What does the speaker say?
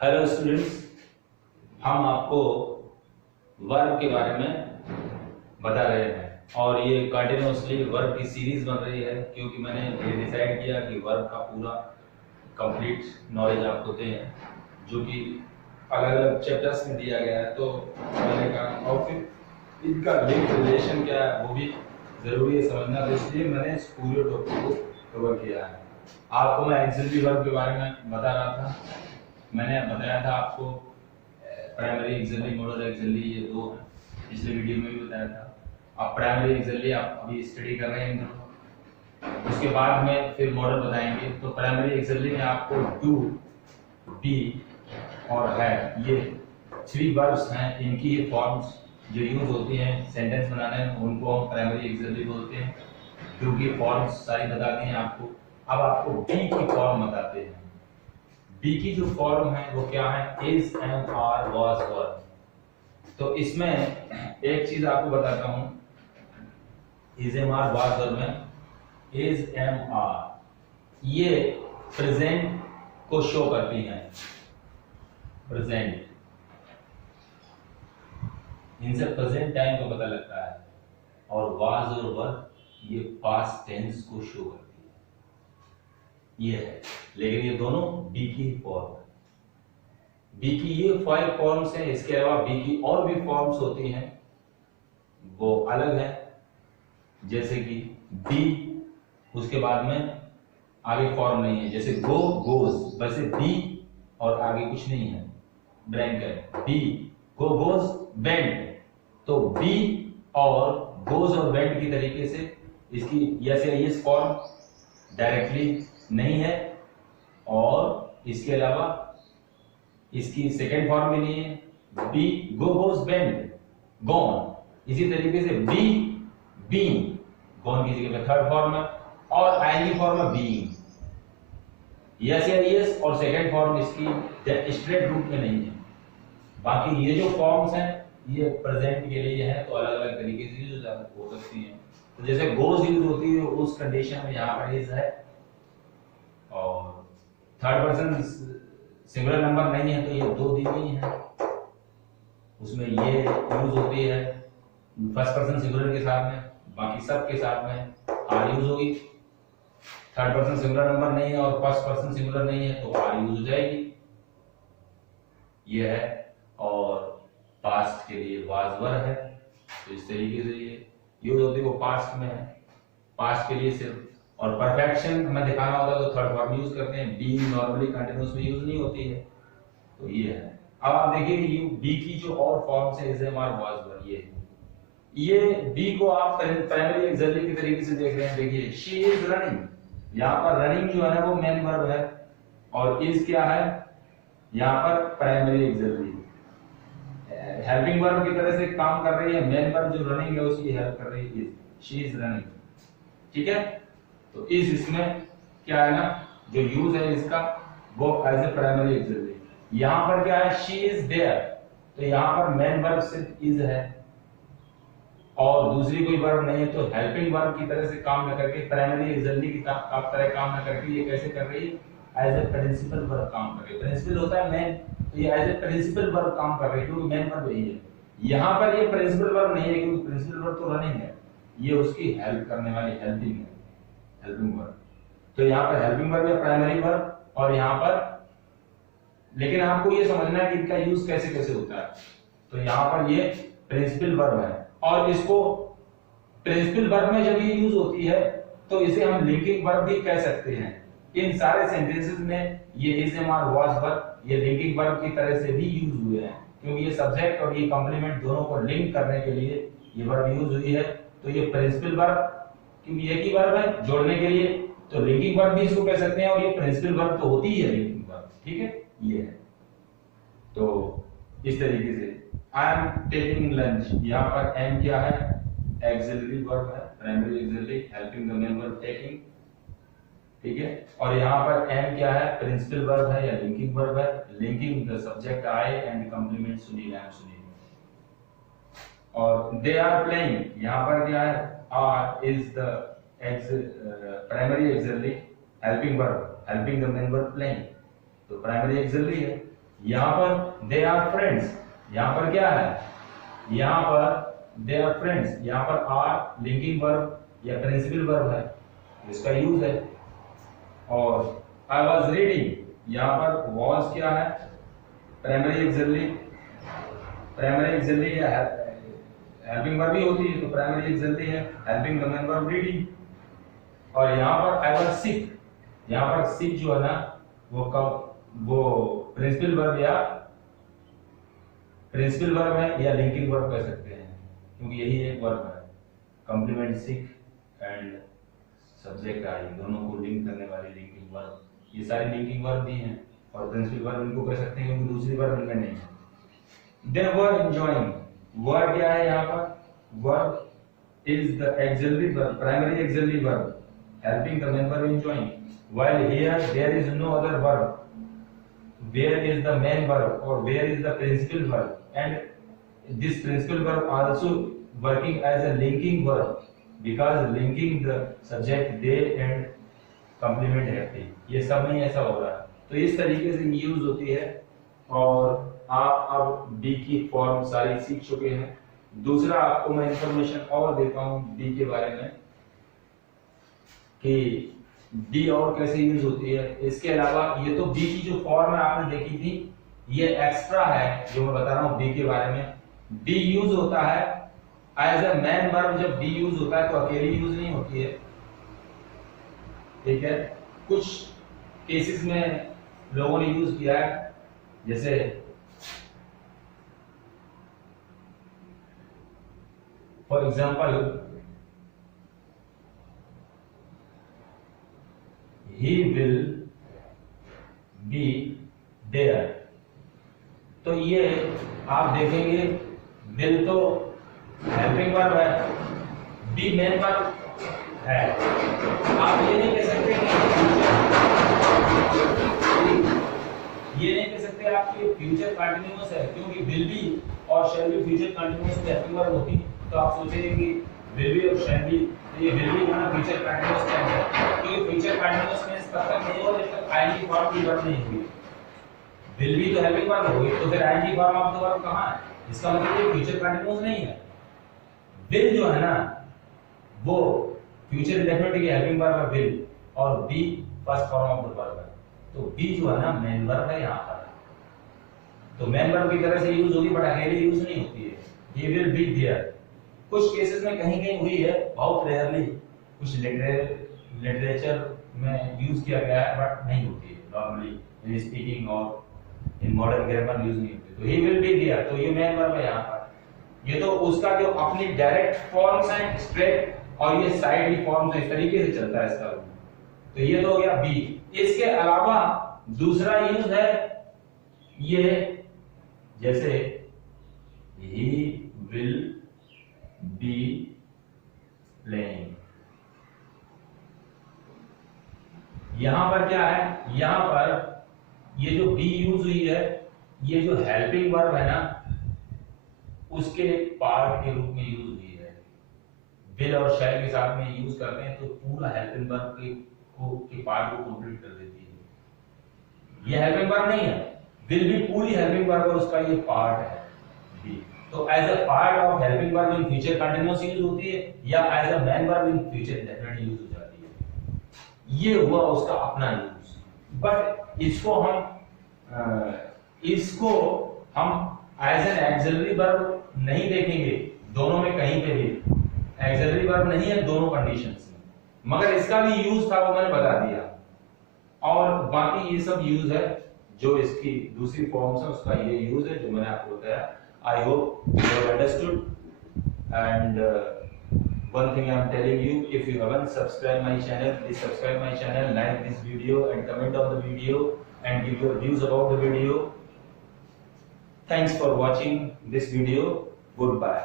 Hello students, हम आपको verb के बारे में बता रहे हैं और ये कंटिन्यूसली वर्ब की सीरीज बन रही है क्योंकि मैंने ये डिसाइड किया कि वर्ब का पूरा कंप्लीट नॉलेज आपको दें जो कि अलग अलग चैप्टर्स में दिया गया है। तो मैंने कहा और फिर इनका लिंक रिलेशन क्या है वो भी ज़रूरी है समझना, तो इसलिए मैंने इस पूरे टॉपिक को कवर किया है। आपको मैं एक्सिलरी वर्ब के बारे में बता रहा था। मैंने बताया था आपको प्राइमरी एक्सिलरी मॉडल एक्सिलरी ये दो हैं, पिछले वीडियो में भी बताया था। आप प्राइमरी एक्सिलरी आप अभी स्टडी कर रहे हैं इन दोनों, उसके बाद में फिर मॉडल बताएंगे। तो प्राइमरी एक्सिलरी में आपको डू, बी और है, ये 3 वर्ब्स हैं। इनकी ये फॉर्म्स जो यूज होती हैं सेंटेंस बनाने में उनको हम प्राइमरी एक्सिलरी बोलते हैं। डू की फॉर्म्स सारी बता दी हैं आपको। अब आपको बी की फॉर्म बताते हैं। बी की जो फॉर्म है वो क्या है? इज, एम, आर, वाज, वर। तो इसमें एक चीज आपको बताता हूं, इज, एम, आर, वाज, वर में इज, एम, आर ये प्रेजेंट को शो करती हैं। प्रेजेंट, इनसे प्रेजेंट टाइम को पता लगता है। और वाज और वर ये पास्ट टेंस को शो करती है। ये है, लेकिन ये दोनों बी की फॉर्म है। बी की ये 5 फॉर्म्स हैं। इसके अलावा बी की और भी फॉर्म्स होती हैं, वो अलग है। जैसे कि बी, उसके बाद में आगे फॉर्म नहीं है, जैसे गो, गोज। वैसे बी और आगे कुछ नहीं है, ब्लैंक है। बी, गो, गोज, वेंट। तो बी और गोज और वेंट की तरीके से इसकी यस या यस फॉर्म डायरेक्टली नहीं है, और इसके अलावा इसकी सेकेंड फॉर्म भी नहीं है। बी, गो, गोज, वेंट, गॉन। इसी तरीके से बी, बीन, गॉन की जगह पे थर्ड फॉर्म है, और आईएनजी फॉर्म है बीइंग। यस या यस और सेकेंड फॉर्म इसकी स्ट्रेट रूट में नहीं है। बाकी ये जो फॉर्म्स हैं ये प्रेजेंट के लिए है, तो अलग अलग तरीके से यूज हो सकती हैं। तो जैसे गोज यूज होती है उस कंडीशन में यहाँ पर इज है, और थर्ड पर्सन सिंगुलर नंबर नहीं है तो ये दो दी गई है, उसमें ये यूज होती है फर्स्ट पर्सन सिंगुलर के साथ में, बाकी सब के साथ में आर यूज होगी। थर्ड पर्सन सिंगुलर नंबर नहीं है और फर्स्ट पर्सन सिंगुलर नहीं है तो आर यूज हो जाएगी। ये है। और पास्ट के लिए वाज वर है, तो इस तरीके से ये यूज होती है, वो पास्ट में है, पास्ट के लिए सिर्फ। और परफेक्शन हमें दिखाना होता है तो थर्ड फॉर्म यूज करते हैं। बी नॉर्मली कंटीन्यूअस में यूज नहीं होती है, तो ये है। अब आप देखिए ये बी की जो और फॉर्म्स है, इज, एम, आर, वाज, वर, ये बी को आप प्राइमरी एक्सिलरी के तरीके से देख रहे हैं। देखिए शी इज रनिंग, यहाँ पर रनिंग जो है वो मेन वर्ब है, और इज क्या है यहाँ पर? Primary auxiliary. हेल्पिंग वर्ब की तरह से काम कर रही है, मेन वर्ब जो रनिंग है उसकी हेल्प कर रही है, शी इज रनिंग। ठीक है, तो इस इसमें क्या है ना, जो यूज है इसका वो एज ए प्राइमरी एक्सिलरी। यहां पर क्या है? शी इज देयर, तो यहां पर मेन वर्ब सिर्फ इज है और दूसरी कोई वर्ब नहीं है, तो हेल्पिंग वर्ब की तरह से काम न करके, प्राइमरी एक्सिलरी की तरह काम न करके ये कैसे कर रही है? एज ए प्रिंसिपल वर्ब काम कर रही है। प्रिंसिपल होता है मेन, तो ये एज ए प्रिंसिपल वर्ब काम कर रही है क्योंकि मेन वर्ब यही है। यहाँ पर ये प्रिंसिपल वर्ब नहीं है क्योंकि प्रिंसिपल वर्ब तो रनिंग है, ये उसकी हेल्प करने वाली हेल्पिंग है, हेल्पिंग वर्ब। तो यहाँ पर हेल्पिंग वर्ब या प्राइमरी वर्ब, और यहाँ पर लेकिन आपको ये समझना है कि इनका यूज कैसे कैसे होता है। तो यहाँ पर ये प्रिंसिपल वर्ब है, और इसको प्रिंसिपल वर्ब में जब ये यूज होती है तो इसे हम लिंकिंग वर्ब भी कह सकते हैं। इन सारे सेंटेंसेस में ये इज, एम, आर, वाज, वर ये लिंकिंग वर्ब की तरह से भी यूज हुए हैं, क्योंकि ये सब्जेक्ट और ये कंप्लीमेंट दोनों को लिंक करने के लिए ये वर्ब यूज हुई है। तो ये प्रिंसिपल वर्ब क्योंकि एक ही वर्ब है जोड़ने के लिए, तो लिंकिंग वर्ब भी इसको कह सकते हैं, और ये प्रिंसिपल वर्ब तो होती ही है लिंकिंग वर्ब। ठीक है, ये है। तो इस तरीके से आई एम टेकिंग लंच, यहाँ पर एम क्या है? एक्सिलरी वर्ब है, primary auxiliary, helping the main verb taking. ठीक है, और यहाँ पर एम क्या है? प्रिंसिपल वर्ब है या लिंकिंग वर्ब है, linking the subject I and complement Sunil, I am Sunil. और दे आर प्लेइंग, यहाँ पर क्या है? Are is the primary auxiliary, helping verb, helping the main verb playing, तो प्राइमरी एक्सिलरी है। यहाँ पर दे आर फ्रेंड्स, यहाँ पर क्या है, यहाँ पर दे आर फ्रेंड्स, यहाँ पर आर लिंकिंग वर्ब या प्रिंसिपल वर्ब है, इसका यूज है। और आई वॉज रीडिंग, यहाँ पर वॉज क्या है, प्राइमरी एक्सिलरी, प्राइमरी एक्सिलरी या हेल्पिंग वर्ब भी होती है, तो प्राइमरी एक्सिलरी है, helping the main verb reading. और यहाँ पर आई वाज सिक, यहाँ पर सिक जो है ना वो प्रिंसिपल वर्ब है या लिंकिंग वर्ब कह सकते हैं, क्योंकि यही एक वर्ब है, complement sick and subject I, दोनों को लिंक करने वाली लिंकिंग वर्ब, ये सारी लिंकिंग वर्ब भी हैं। और प्रिंसिपल वर्ब इनको कह सकते हैं क्योंकि दूसरी वर्ब इनमें नहीं है। They were enjoying, वर्ब क्या है यहाँ पर, verb is the auxiliary verb, primary auxiliary verb, helping the main verb enjoying. While here there is no other verb, where is the main verb or where is the principal verb, and this principal verb also working as a linking verb because linking the subject they and complement happy, ये सब नहीं ऐसा हो रहा है। तो इस तरीके से यूज होती है। और आप अब डी की फॉर्म सारी सीख चुके हैं। दूसरा आपको मैं इंफॉर्मेशन और देता हूं डी के बारे में कि डी और कैसे यूज होती है। इसके अलावा ये तो बी की जो फॉर्म है आपने देखी थी, ये एक्स्ट्रा है जो मैं बता रहा हूं डी के बारे में। डी यूज होता है एज अ मैन वर्ब, जब डी यूज होता है तो अकेली यूज नहीं होती है, ठीक है। कुछ केसेस में लोगों ने यूज किया है, जैसे for example he will be there, तो ये आप देखेंगे will तो हेल्पिंग वर्ब है, be मेन वर्ब है। आप ये नहीं कह सकते आपके फ्यूचर कंटिन्यूअस है, क्योंकि will be और shall be फ्यूचर कंटिन्यूअस में हेल्पिंग वर्ब होती, तो आप सोचेंगे कि will be और shall be, ये will be माना फ्यूचर कंटिन्यूअस टेंस है, क्योंकि फ्यूचर कंटिन्यूअस टेंस तब तक नहीं होगा जब तक आईएनजी फॉर्म की वर्ब नहीं हुई। will be तो हेल्पिंग वर्ब हो गई, तो फिर ING form of the verb कहां है? इसका मतलब ये फ्यूचर कंटिन्यूअस नहीं है। will जो है ना वो फ्यूचर इंडेफिनिट की हेल्पिंग वर्ब है will, और be first form of the verb है, तो be जो है ना मेन वर्ब है यहां पर, तो मेन वर्ब की तरह से यूज होगी बट अकेले यूज नहीं होती है। he will be there कुछ केसेस में कहीं कहीं हुई है, बहुत रेयरली कुछ लिटरेचर में यूज किया गया है बट नहीं होती है नॉर्मली इन स्पीकिंग और इन मॉडर्न ग्रामर यूज नहीं होती। तो ही विल बी देयर, तो ये मेन वर्ब है यहाँ पर। ये तो उसका जो अपनी डायरेक्ट फॉर्म्स हैं स्ट्रेट, और ये साइड फॉर्म्स है, इस तरीके से चलता है इसका। तो ये तो हो गया बी। इसके अलावा दूसरा यूज है ये, जैसे ही विल बी प्लेइंग, यहां पर क्या है, यहां पर ये जो बी यूज हुई है, ये जो हेल्पिंग वर्ब है ना उसके पार्ट के रूप में यूज हुई है। विल और शैल के साथ में यूज करते हैं तो पूरा हेल्पिंग वर्ब के पार्ट को कंप्लीट कर देती है। ये हेल्पिंग वर्ब नहीं है, विल भी पूरी हेल्पिंग वर्ब है, उसका ये पार्ट है बी। तो as a part of helping verb in future continuous use होती है, या as a main verb in future indefinite use हो जाती है। ये हुआ उसका अपना यूज। बट इसको हम एज एन एक्सिलरी वर्ब नहीं देखेंगे, दोनों में कहीं पे भी एक्सिलरी वर्ब नहीं है दोनों कंडीशंस में, मगर इसका भी यूज था वो मैंने बता दिया। और बाकी ये सब यूज है जो इसकी दूसरी फॉर्म्स है उसका ये यूज है जो मैंने आपको बताया। I hope you have understood, and one thing I am telling you, if you haven't subscribed my channel, please subscribe my channel, like this video and comment on the video and give your views about the video. Thanks for watching this video. Goodbye.